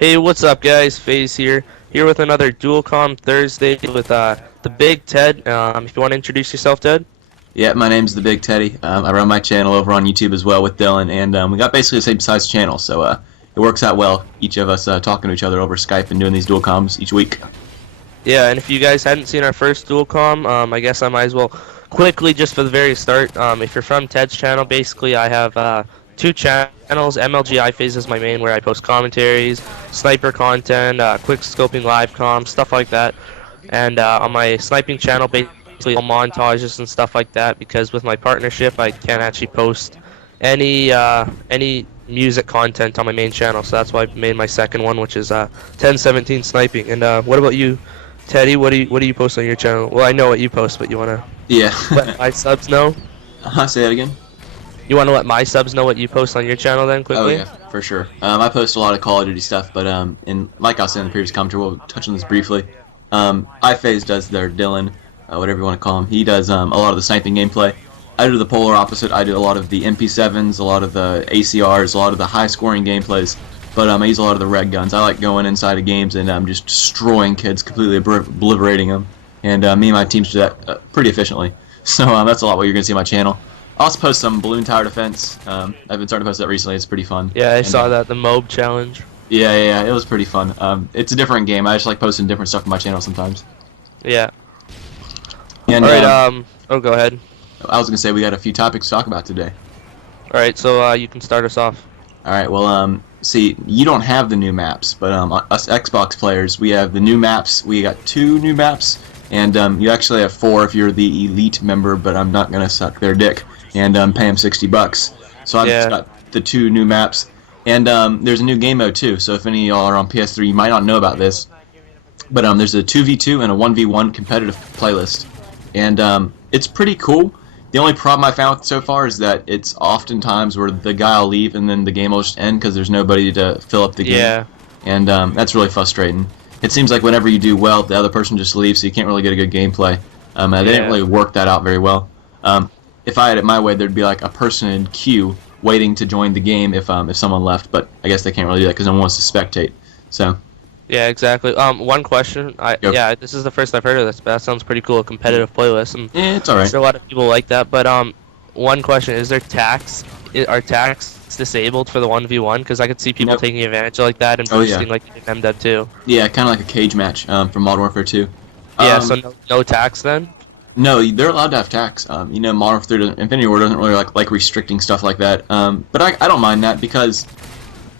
Hey, what's up, guys? PhaZze here with another Dualcom Thursday with the Big Ted. If you want to introduce yourself, Ted. Yeah, my name's the Big Teddy. I run my channel over on YouTube as well with Dylan, and we got basically the same size channel, so it works out well. Each of us talking to each other over Skype and doing these dual comms each week. Yeah, and if you guys hadn't seen our first Dualcom, I guess I might as well quickly, just for the very start. If you're from Ted's channel, basically I have two channels. MLGiPhaZze is my main, where I post commentaries, sniper content, quick scoping live comms, stuff like that. And on my sniping channel, basically all montages and stuff like that, because with my partnership I can't actually post any music content on my main channel, so that's why I made my second one, which is 1017 sniping. And what about you, Teddy? What do you post on your channel? Well, I know what you post, but you wanna Yeah. let my subs know? Say that again? You wanna let my subs know what you post on your channel then, Oh quickly? yeah, for sure. I post a lot of Call of Duty stuff, but like I was saying in the previous commentary, we'll touch on this briefly. iPhase does their Dylan, whatever you want to call him. He does a lot of the sniping gameplay. I do the polar opposite. I do a lot of the MP7s, a lot of the ACRs, a lot of the high-scoring gameplays. But I use a lot of the red guns. I like going inside of games and just destroying kids, completely obliterating them. And me and my teams do that pretty efficiently. So that's a lot what you're going to see on my channel. I also post some balloon tower defense. I've been starting to post that recently. It's pretty fun. Yeah, I saw that, the MOB challenge. Yeah, it was pretty fun. It's a different game. I just like posting different stuff on my channel sometimes. Yeah. And Alright, oh, go ahead. I was going to say we got a few topics to talk about today. Alright, so you can start us off. Alright, well, see, you don't have the new maps, but us Xbox players, we have the new maps. We got 2 new maps, and you actually have 4 if you're the elite member, but I'm not going to suck their dick and pay them $60. So I've just got the 2 new maps. And there's a new game mode too, so if any of y'all are on PS3, you might not know about this. But there's a 2v2 and a 1v1 competitive playlist. And it's pretty cool. The only problem I found so far is that it's oftentimes where the guy will leave and then the game will just end because there's nobody to fill up the game. Yeah. And that's really frustrating. It seems like whenever you do well, the other person just leaves, so you can't really get a good gameplay. They didn't really work that out very well. If I had it my way, there'd be like a person in queue waiting to join the game if someone left, but I guess they can't really do that because no one wants to spectate. So. Yeah, exactly. One question. Yeah, this is the first I've heard of this, but that sounds pretty cool. A competitive playlist. And yeah, it's alright. I'm sure a lot of people like that. But one question: is there tax? Are tax disabled for the 1v1? Because I could see people taking advantage of like that and boosting like in MDev 2. Yeah, kind of like a cage match from Modern Warfare 2. Yeah, so no tax then. No, they're allowed to have tax. Modern Warfare Infinity War doesn't really like restricting stuff like that. But I don't mind that because,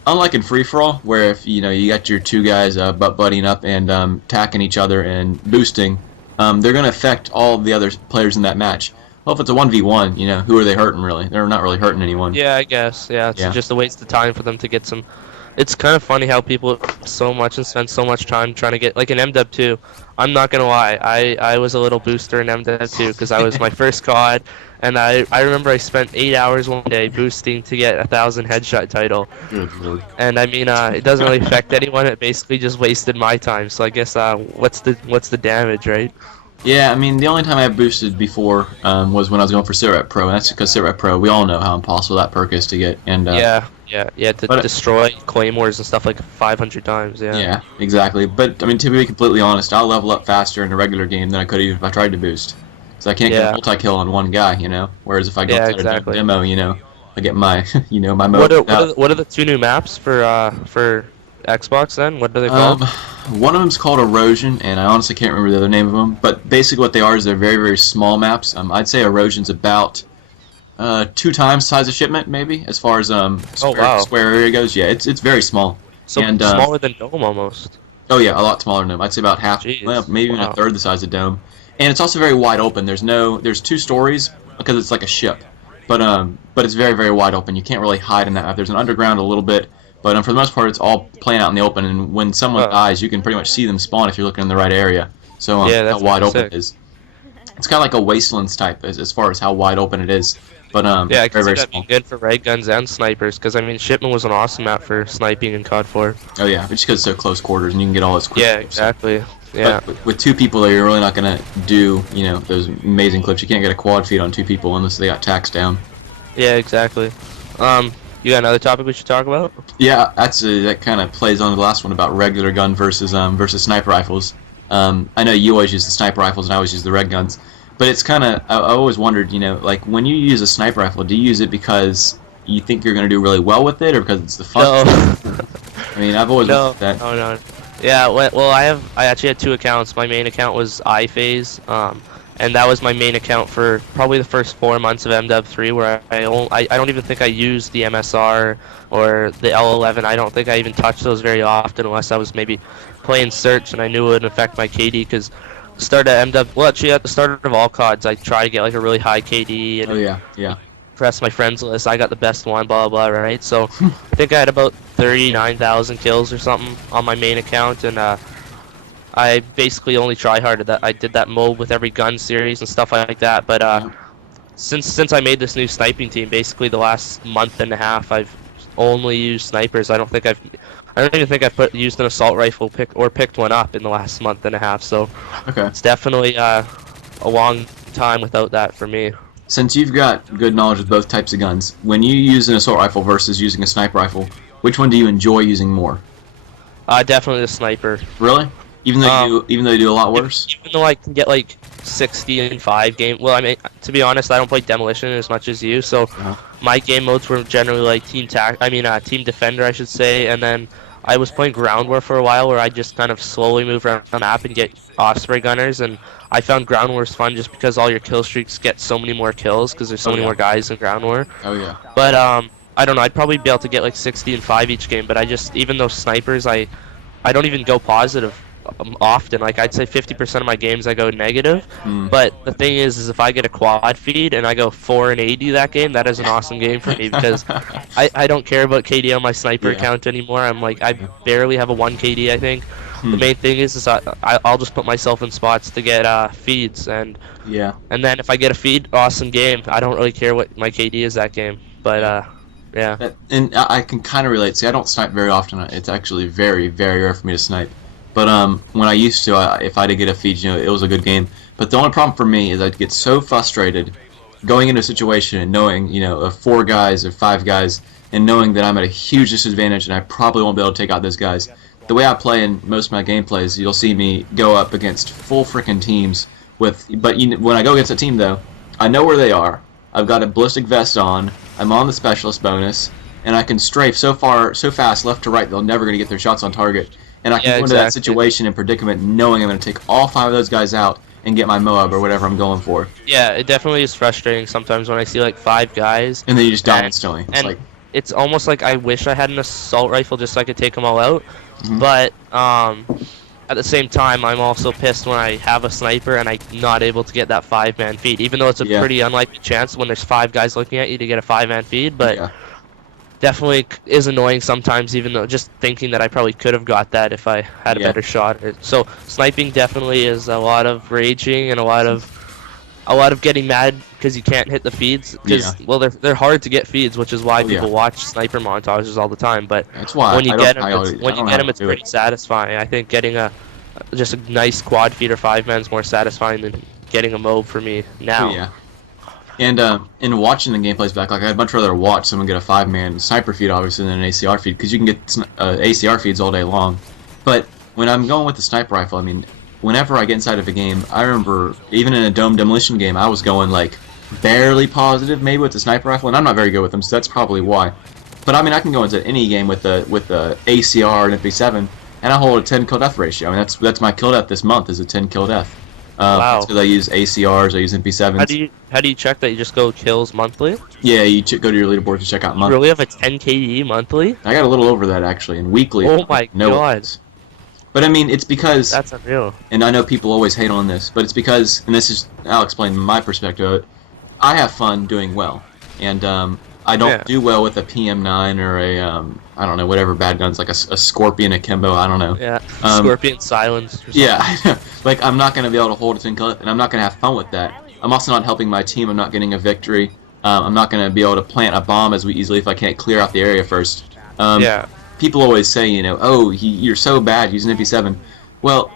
unlike in Free For All, where if you got your 2 guys buddying up and tacking each other and boosting, they're going to affect all of the other players in that match. Well, if it's a 1v1, who are they hurting really? They're not really hurting anyone. Yeah, I guess. Yeah, it's just a waste of time for them to get some. It's kind of funny how people so much and spend so much time trying to get, like in MDev 2. I'm not gonna lie, I was a little booster in MDev 2 because I was my first COD, and I remember I spent 8 hours one day boosting to get 1,000 headshot title. And I mean, it doesn't really affect anyone. It basically just wasted my time. So I guess what's the damage, right? Yeah, I mean, the only time I boosted before was when I was going for Sitrep Pro, and that's because Sitrep Pro, we all know how impossible that perk is to get. And to destroy claymores and stuff like 500 times. Yeah, exactly. But I mean, to be completely honest, I'll level up faster in a regular game than I could even if I tried to boost. So I can't get a multi-kill on one guy, Whereas if I go to a demo, I get my, my mode. What are the 2 new maps for Xbox then? What are they called? One of them's called Erosion, and I honestly can't remember the other name of them. But basically, what they are is they're very, very small maps. I'd say Erosion's about 2 times size of Shipment, maybe, as far as square area goes. Yeah, it's very small. So smaller than Dome almost. Oh yeah, a lot smaller than Dome. I'd say about half, well, maybe even a third the size of Dome. And it's also very wide open. There's 2 stories because it's like a ship, but it's very, very wide open. You can't really hide in that map. There's an underground a little bit. But for the most part, it's all playing out in the open, and when someone dies, you can pretty much see them spawn if you're looking in the right area. So how wide open it is. It's kind of like a Wastelands type as far as how wide open it is. But yeah, I can see that being good for ray guns and snipers, because I mean, Shipment was an awesome map for sniping in COD 4. Oh yeah, just because it's so close quarters and you can get all those quick clips. Exactly. Yeah. But with 2 people, you're really not gonna do those amazing clips. You can't get a quad feed on 2 people unless they got tax down. Yeah, exactly. You got another topic we should talk about? Yeah, that kind of plays on to the last one about regular gun versus sniper rifles. I know you always use the sniper rifles and I always use the red guns, but it's kind of I always wondered, like when you use a sniper rifle, do you use it because you think you're going to do really well with it, or because it's the fun? No. I mean, I've always No, looked at that. no. Yeah, well, I actually had two accounts. My main account was iPhaZe, and that was my main account for probably the first 4 months of MW3, where I don't even think I used the MSR or the L11. I don't think I even touched those very often, unless I was maybe playing search and I knew it would affect my KD. Because start at MW, well, actually at the start of all CODs, I try to get like a really high KD and Oh yeah, yeah. press my friends list. I got the best one, blah blah, right? So I think I had about 39,000 kills or something on my main account, and I basically only tryharded that. I did that mode with every gun series and stuff like that. But since I made this new sniping team, basically the last month and a half, I've only used snipers. I don't even think I've used an assault rifle picked one up in the last month and a half. So Okay. it's definitely a long time without that for me. Since you've got good knowledge of both types of guns, when you use an assault rifle versus using a sniper rifle, which one do you enjoy using more? Definitely the sniper. Really? Even though you do a lot worse? Even though I can get like 60 in 5 game. Well, I mean, to be honest, I don't play Demolition as much as you, so my game modes were generally like team defender, I should say, and then I was playing ground war for a while, where I just kind of slowly move around the map and get osprey gunners, and I found ground wars fun just because all your kill streaks get so many more kills because there's so many more guys in ground war. Oh yeah. But I don't know. I'd probably be able to get like 60 and 5 each game, but even though snipers, I don't even go positive often. Like I'd say 50% of my games I go negative. But the thing is if I get a quad feed and I go 4 and 80 that game, that is an awesome game for me because I don't care about KD on my sniper account anymore. I'm like I barely have a 1 KD, I think. The main thing is I'll just put myself in spots to get feeds, and then if I get a feed, awesome game. I don't really care what my KD is that game, but yeah. And I can kind of relate. See, I don't snipe very often. It's actually very, very rare for me to snipe. But when I used to, if I did get a feed, it was a good game. But the only problem for me is I'd get so frustrated going into a situation and knowing, of 4 guys or 5 guys, and knowing that I'm at a huge disadvantage and I probably won't be able to take out those guys. The way I play in most of my gameplays, you'll see me go up against full freaking teams but when I go against a team though, I know where they are. I've got a ballistic vest on. I'm on the specialist bonus, and I can strafe so fast left to right they're never going to get their shots on target. And I can go into that situation and predicament knowing I'm going to take all 5 of those guys out and get my Moab or whatever I'm going for. Yeah, it definitely is frustrating sometimes when I see like 5 guys. And then you just die instantly. It's almost like I wish I had an assault rifle just so I could take them all out. But at the same time, I'm also pissed when I have a sniper and I'm not able to get that 5-man feed, even though it's a pretty unlikely chance when there's 5 guys looking at you to get a 5-man feed. But definitely is annoying sometimes, even though just thinking that I probably could have got that if I had a better shot. So sniping definitely is a lot of raging and a lot of getting mad because you can't hit the feeds. Well, they're hard to get feeds, which is why people watch sniper montages all the time. But that's why when you get them, it's pretty satisfying. I think getting just a nice quad feed or 5-man is more satisfying than getting a MOAB for me now. And in watching the gameplays back, I'd much rather watch someone get a 5-man sniper feed, obviously, than an ACR feed, because you can get ACR feeds all day long. But when I'm going with the sniper rifle, I mean, whenever I get inside of a game, I remember even in a dome demolition game, I was going like barely positive, maybe with the sniper rifle, and I'm not very good with them, so that's probably why. But I mean, I can go into any game with the ACR and MP7, and I hold a 10 kill death ratio. I mean, that's my kill death this month is a 10 kill death. Wow. That's because I use ACRs, I use MP7s. How do you check that? You just go kills monthly? Yeah, you go to your leaderboard to check out monthly. You really have a 10 KD monthly? I got a little over that actually, and weekly. Oh my god. But I mean, it's because that's unreal. And I know people always hate on this, but it's because, and I'll explain my perspective of it. I have fun doing well, and I don't do well with a PM9 or a I don't know, whatever bad guns, like a Scorpion, a Kimbo, I don't know. Yeah, Scorpion Silence. Yeah, like I'm not going to be able to hold a 10 kill, and I'm not going to have fun with that. I'm also not helping my team. I'm not getting a victory. I'm not going to be able to plant a bomb as easily if I can't clear out the area first. People always say, oh, you're so bad using MP7. Well,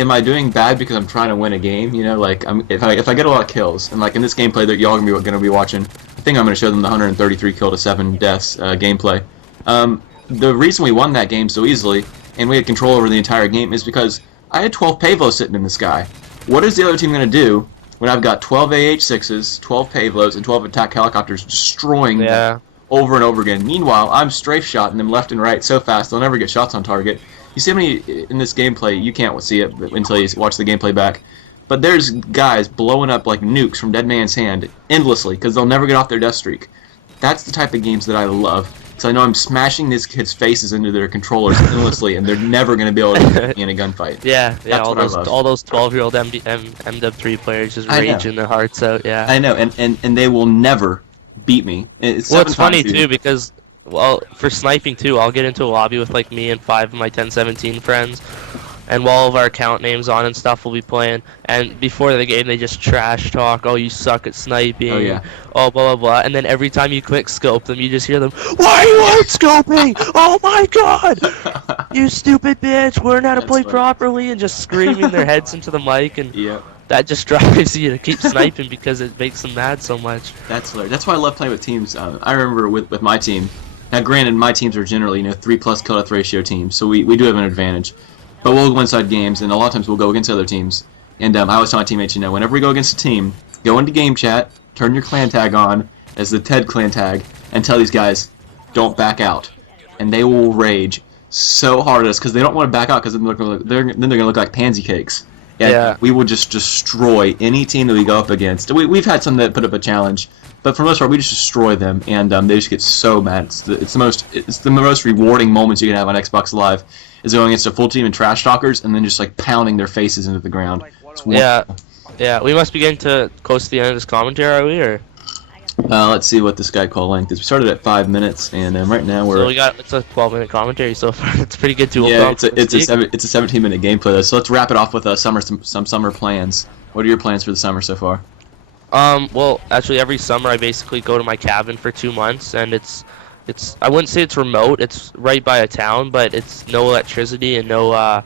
am I doing bad because I'm trying to win a game? You know, like if I get a lot of kills, and like in this gameplay that y'all gonna be watching, I think I'm gonna show them the 133 kill to 7 deaths gameplay. The reason we won that game so easily, and we had control over the entire game, is because I had 12 PhaZze sitting in the sky. What is the other team gonna do when I've got 12 AH-6s, 12 PhaZes, and 12 attack helicopters destroying them over and over again? Meanwhile, I'm strafe-shotting them left and right so fast they'll never get shots on target. You see how many in this gameplay, you can't see it until you watch the gameplay back, but there's guys blowing up like nukes from Dead Man's Hand endlessly because they'll never get off their death streak. That's the type of games that I love, because I know I'm smashing these kids' faces into their controllers endlessly, and they're never going to be able to beat me in a gunfight. Yeah, That's all those 12-year-old MW3 players just raging their hearts out. Yeah, I know, and they will never beat me. It's funny too because, well, for sniping too, I'll get into a lobby with like me and 5 of my 1017 friends, and all of our account names on and stuff will be playing, and before the game they just trash talk, oh, you suck at sniping, oh, blah blah blah, and then every time you quick scope them, you just hear them, why are you hard scoping? Oh my god, you stupid bitch, learn how to play properly, and just screaming their heads into the mic, and that just drives you to keep sniping because it makes them mad so much. That's hilarious. That's why I love playing with teams. I remember with my team. Now, granted, my teams are generally 3+ kill death ratio teams, so we do have an advantage. But we'll go inside games, and a lot of times we'll go against other teams. And I always tell my teammates, whenever we go against a team, go into game chat, turn your clan tag on as the Tedde clan tag, and tell these guys, don't back out. And they will rage so hard at us because they don't want to back out because then they're going to look like pansy cakes. And we will just destroy any team that we go up against. We've had some that put up a challenge, but for the most part, we just destroy them, and they just get so mad. It's the most rewarding moments you can have on Xbox Live, is going against a full team of trash talkers and then just like pounding their faces into the ground. Yeah. We must be getting close to the end of this commentary, are we? Or let's see what this guy called length is. We started at 5 minutes, and right now we're. So it's a 12-minute commentary so far. It's pretty good dual. Yeah, it's a 17-minute gameplay though. So let's wrap it off with some summer plans. What are your plans for the summer so far? Well, actually, every summer I basically go to my cabin for 2 months, and it's I wouldn't say it's remote. It's right by a town, but it's no electricity and no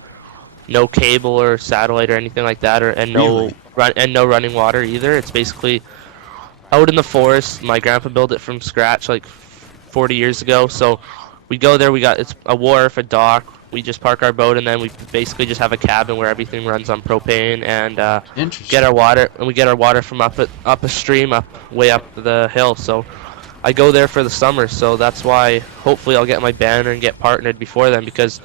cable or satellite or anything like that, and no running water either. It's basically out in the forest. My grandpa built it from scratch like 40 years ago. So we go there. It's a wharf, a dock. We just park our boat, and then we basically just have a cabin where everything runs on propane, and get our water. And we get our water from up a stream, way up the hill. So I go there for the summer. So that's why hopefully I'll get my banner and get partnered before then, because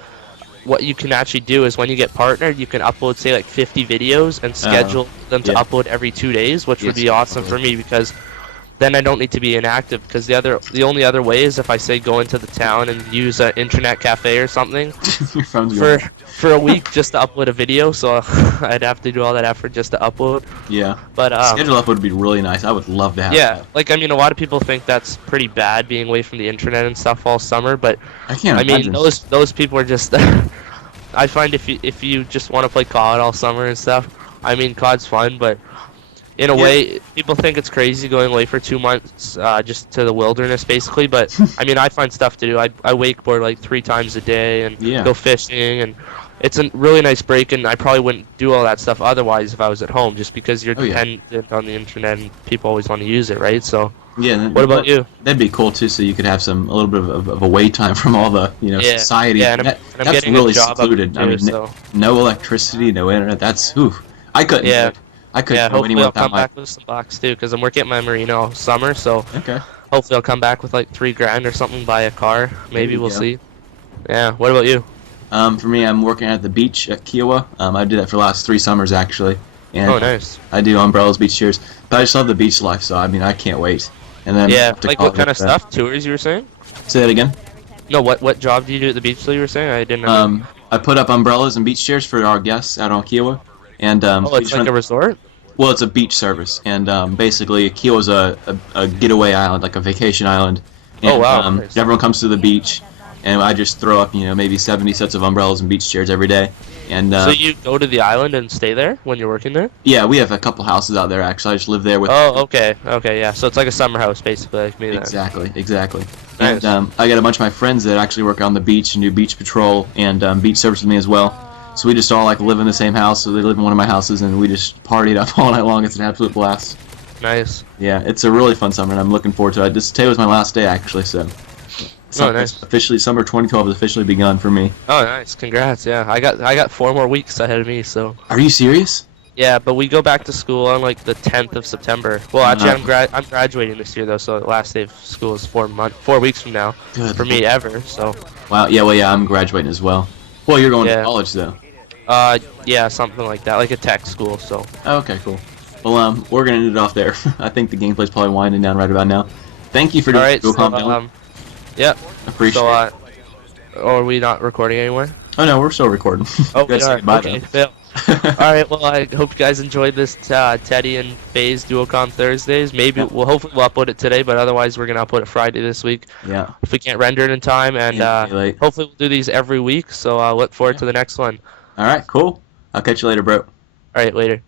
what you can actually do is when you get partnered, you can upload, say, like 50 videos and schedule them to upload every 2 days, which would be awesome for me, because then I don't need to be inactive. Because the only other way is if I say go into the town and use an internet cafe or something for a week just to upload a video. So I'd have to do all that effort just to upload. Yeah. But schedule upload would be really nice. I would love to have that. Like, I mean, a lot of people think that's pretty bad, being away from the internet and stuff all summer, but I mean those people are just I find if you just want to play COD all summer and stuff, I mean, COD's fun, but in a way, people think it's crazy going away for 2 months just to the wilderness, basically. But I mean, I find stuff to do. I wakeboard like 3 times a day and go fishing, and it's a really nice break. And I probably wouldn't do all that stuff otherwise if I was at home, just because you're dependent on the internet and people always want to use it, right? So what about you? That'd be cool too, so you could have a little bit of a wait time from all the society. Yeah, and I'm that's getting really a job secluded. Too, I mean, so. no electricity, no internet. That's I couldn't. Yeah. I couldn't go hopefully anywhere I'll come back with some bucks too, because I'm working at my marina all summer, so hopefully I'll come back with like $3,000 or something, buy a car. Maybe we'll see. Yeah. What about you? For me, I'm working at the beach at Kiowa. I did that for the last 3 summers actually. And nice. I do umbrellas, beach chairs, but I just love the beach life. So I mean, I can't wait. And then like what kind of stuff? Tours, you were saying? Say that again. No, what job do you do at the beach? So you were saying I didn't know. I put up umbrellas and beach chairs for our guests out on Kiowa. And it's like a resort? Well, it's a beach service, and basically Kiowa's a getaway island, like a vacation island. And, nice. Everyone comes to the beach, and I just throw up, maybe 70 sets of umbrellas and beach chairs every day. And so you go to the island and stay there when you're working there? Yeah, we have a couple houses out there actually. I just live there with. Oh, okay, yeah. So it's like a summer house basically, like me. Exactly. Nice. And I got a bunch of my friends that actually work on the beach and do beach patrol and beach service with me as well. So we just all like live in the same house. So they live in one of my houses, and we just partied up all night long. It's an absolute blast. Nice. Yeah, it's a really fun summer, and I'm looking forward to it. Today was my last day actually, so. Oh, nice. Officially, summer 2012 has officially begun for me. Oh, nice. Congrats. Yeah, I got 4 more weeks ahead of me. So. Are you serious? Yeah, but we go back to school on like the 10th of September. Well, actually, I'm graduating this year though, so the last day of school is 4 weeks from now. Good. For me ever. So. Wow. Yeah. Well, yeah. I'm graduating as well. Well, you're going to college though. Yeah, something like that, like a tech school. So. Oh, okay. Cool. Well, we're gonna end it off there. I think the gameplay's probably winding down right about now. Thank you for doing it. Dualcom. Yep. Appreciate it. Are we not recording anymore? Oh no, we're still recording. Oh, we are. Okay, Phil. Alright, well, I hope you guys enjoyed this Tedde and PhaZze Dualcom Thursdays. Maybe hopefully we'll upload it today, but otherwise we're gonna upload it Friday this week. Yeah. If we can't render it in time, and hopefully we'll do these every week. So look forward to the next one. Alright, cool. I'll catch you later, bro. Alright, later.